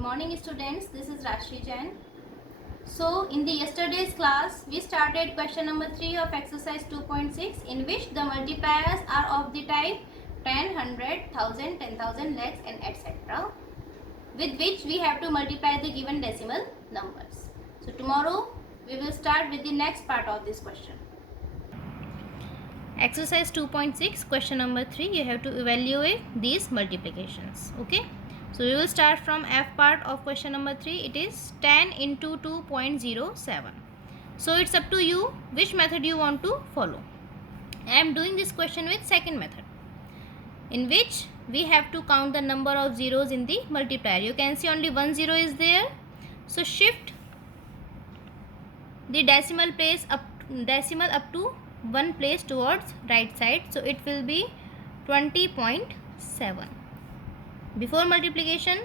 morning students, this is Rashmi Jain. So in the yesterday's class we started question number 3 of exercise 2.6 in which the multipliers are of the type 10, 100, 1000, 10,000, lakhs and etc. with which we have to multiply the given decimal numbers. So tomorrow we will start with the next part of this question. Exercise 2.6 question number 3, you have to evaluate these multiplications. Okay. So we will start from F part of question number 3. It is 10 into 2.07. So it's up to you which method you want to follow. I am doing this question with second method, in which we have to count the number of zeros in the multiplier. You can see only one zero is there. So shift the decimal up to one place towards right side. So it will be 20.7. Before multiplication,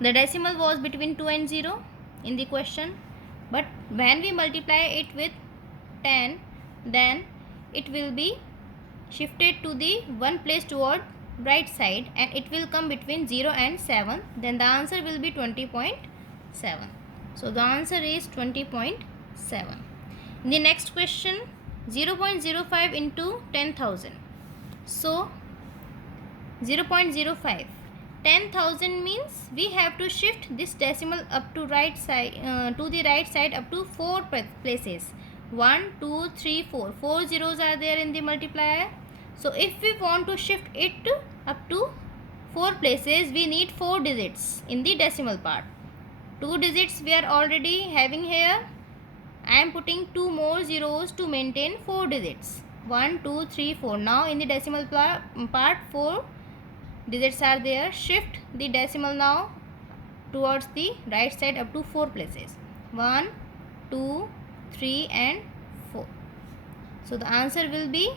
the decimal was between 2 and 0 in the question, but when we multiply it with 10, then it will be shifted to the one place toward right side and it will come between 0 and 7. Then the answer will be 20.7. So the answer is 20.7. In the next question, 0.05 into 10,000. So 0.05, 10,000 means we have to shift this decimal up to right side to the right side up to 4 places. 1, 2, 3, 4. 4 zeros are there in the multiplier. So if we want to shift it up to 4 places, we need 4 digits in the decimal part. 2 digits we are already having here. I am putting 2 more zeros to maintain 4 digits. 1, 2, 3, 4. Now in the decimal part 4 digits are there. Shift the decimal now towards the right side up to 4 places. 1, 2, 3 and 4. So the answer will be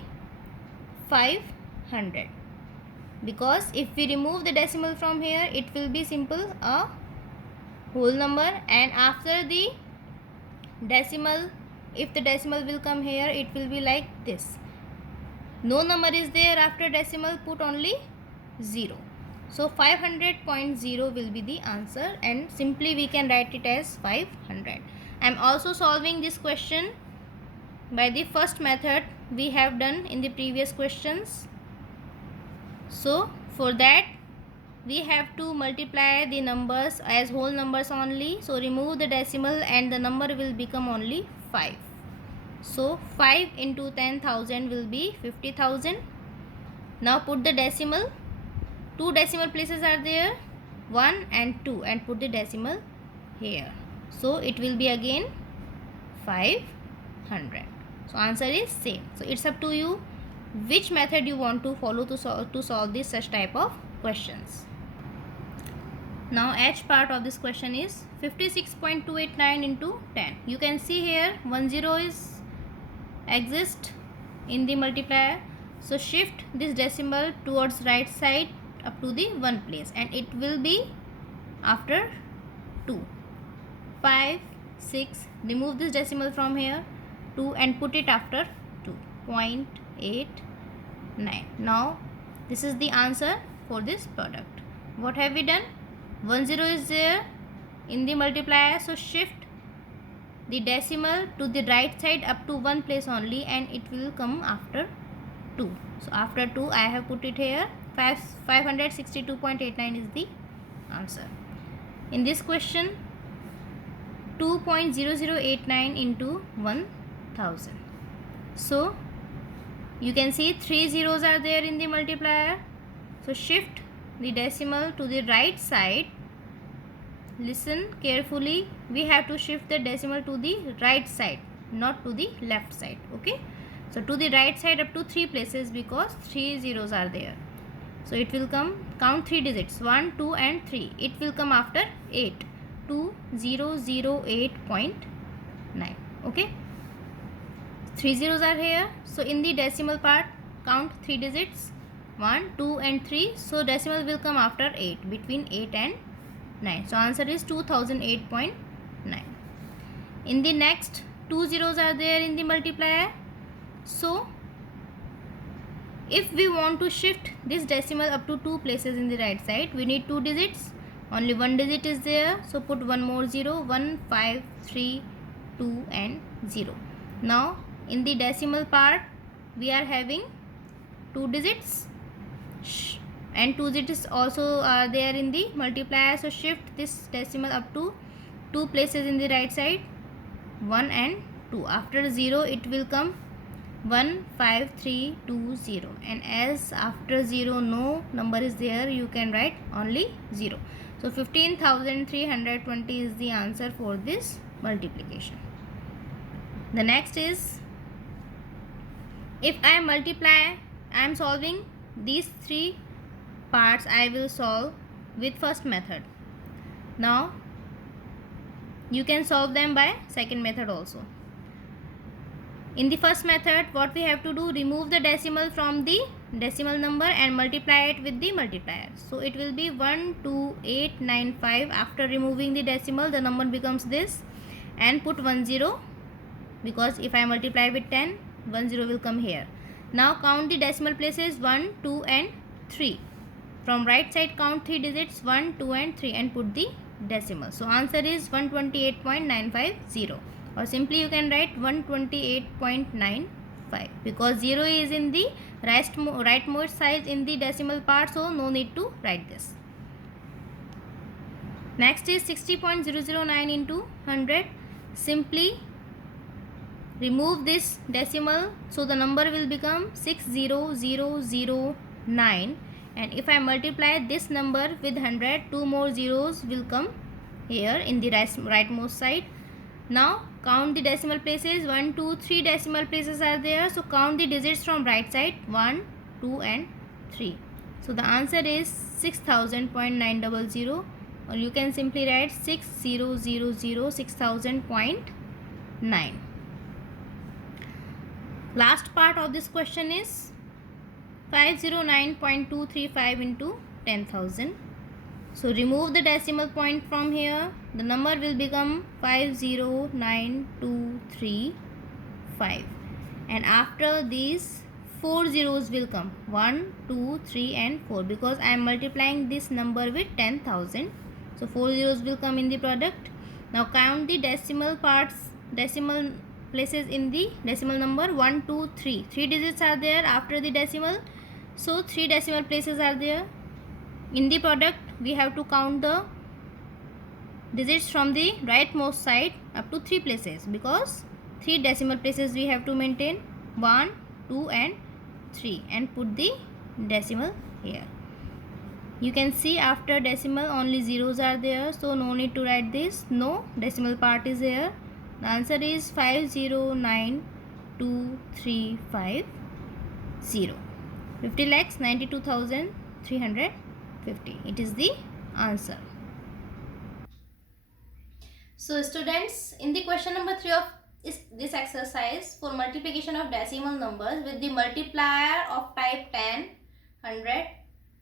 500. Because if we remove the decimal from here, it will be simple a whole number, and after the decimal, if the decimal will come here, it will be like this. No number is there after decimal, put only 0. So 500.0 will be the answer, and simply we can write it as 500. I am also solving this question by the first method we have done in the previous questions. So for that we have to multiply the numbers as whole numbers only. So remove the decimal and the number will become only 5. So 5 into 10,000 will be 50,000. Now put the decimal. 2 decimal places are there, 1 and 2, and put the decimal here. So it will be again 500. So answer is same. So it's up to you which method you want to follow to solve this such type of questions. Now H part of this question is 56.289 into 10. You can see here 1 0 is exist in the multiplier. So shift this decimal towards right side up to the one place and it will be after 2. 5, 6, remove this decimal from here, 2 and put it after 2. 0.89. Now this is the answer for this product. What have we done? 1 0 is there in the multiplier, so shift the decimal to the right side up to one place only and it will come after 2. So after 2 I have put it here. 562.89 is the answer. In this question, 2.0089 into 1000. So you can see 3 zeros are there in the multiplier. So shift the decimal to the right side. Listen carefully, we have to shift the decimal to the right side, not to the left side. Okay, so to the right side up to 3 places because 3 zeros are there. So it will come, count 3 digits, 1, 2 and 3. It will come after 8. 2008.9. Okay, 3 zeros are here. So in the decimal part, count 3 digits, 1, 2 and 3. So decimal will come after 8, between 8 and 9. So answer is 2008.9. In the next, 2 zeros are there in the multiplier. So If we want to shift this decimal up to 2 places in the right side, we need 2 digits. Only one digit is there, so put one more 0. 1, 5, 3, 2 and 0. Now in the decimal part we are having 2 digits and 2 digits also are there in the multiplier, so shift this decimal up to 2 places in the right side, 1 and 2. After 0 it will come 1, 5, 3, 2, 0, and as after 0 no number is there, you can write only 0. So 15,320 is the answer for this multiplication. The next is, if I multiply, I am solving these 3 parts, I will solve with first method. Now you can solve them by second method also. In the first method, what we have to do, remove the decimal from the decimal number and multiply it with the multiplier. So it will be 12895. After removing the decimal, the number becomes this, and put 10, because if I multiply with 10, 10 will come here. Now count the decimal places 1, 2 and 3. From right side count 3 digits 1, 2 and 3 and put the decimal. So answer is 128.950, or simply you can write 128.95, because 0 is in the rightmost side in the decimal part, so no need to write this. Next is 60.009 into 100. Simply remove this decimal, so the number will become 60009, and if I multiply this number with 100, 2 more zeros will come here in the rightmost side. Now count the decimal places, 1, 2, 3 decimal places are there, so count the digits from right side, 1, 2 and 3. So the answer is 6000.900, or you can simply write 6000.9. Last part of this question is 509.235 into 10,000. So remove the decimal point from here, the number will become 509,235, and after these 4 zeros will come, 1, 2, 3 and 4, because I am multiplying this number with 10,000, so 4 zeros will come in the product. Now count the decimal places in the decimal number, 1, 2, 3. 3 digits are there after the decimal, so 3 decimal places are there. In the product we have to count the digits from the rightmost side up to 3 places, because 3 decimal places we have to maintain, 1, 2 and 3, and put the decimal here. You can see after decimal only zeros are there, so no need to write this, no decimal part is here. The answer is 509,235. 50 lakhs 92,350. It is the answer. So students, in the question number 3 of this exercise, for multiplication of decimal numbers with the multiplier of type 10, 100,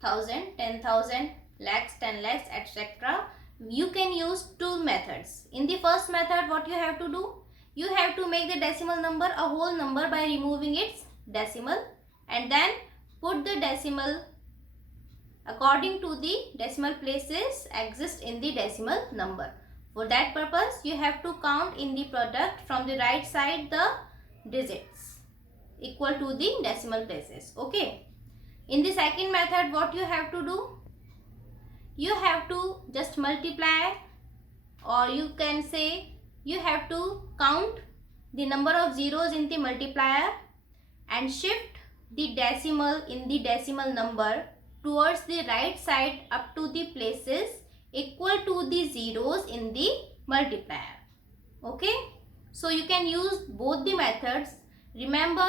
1000, 10,000, lakhs, 10 lakhs, etc., you can use 2 methods. In the first method, what you have to do? You have to make the decimal number a whole number by removing its decimal, and then put the decimal according to the decimal places exist in the decimal number. For that purpose, you have to count in the product from the right side the digits equal to the decimal places. Okay. In the second method, what you have to do? You have to just multiply, or you can say you have to count the number of zeros in the multiplier and shift the decimal in the decimal number towards the right side up to the places equal to the zeros in the multiplier. Okay. So you can use both the methods. Remember,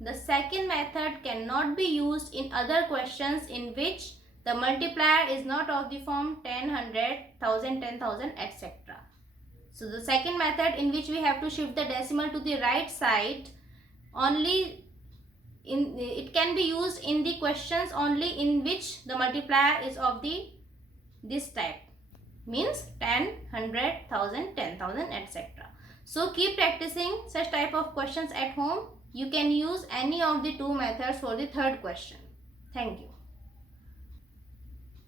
the second method cannot be used in other questions in which the multiplier is not of the form 10, 100, 1000, 10,000, etc. So the second method, in which we have to shift the decimal to the right side, only it can be used in the questions only in which the multiplier is of this type, means 10, 100, 1000, 10,000, etc. So keep practicing such type of questions at home. You can use any of the two methods for the third question. Thank you.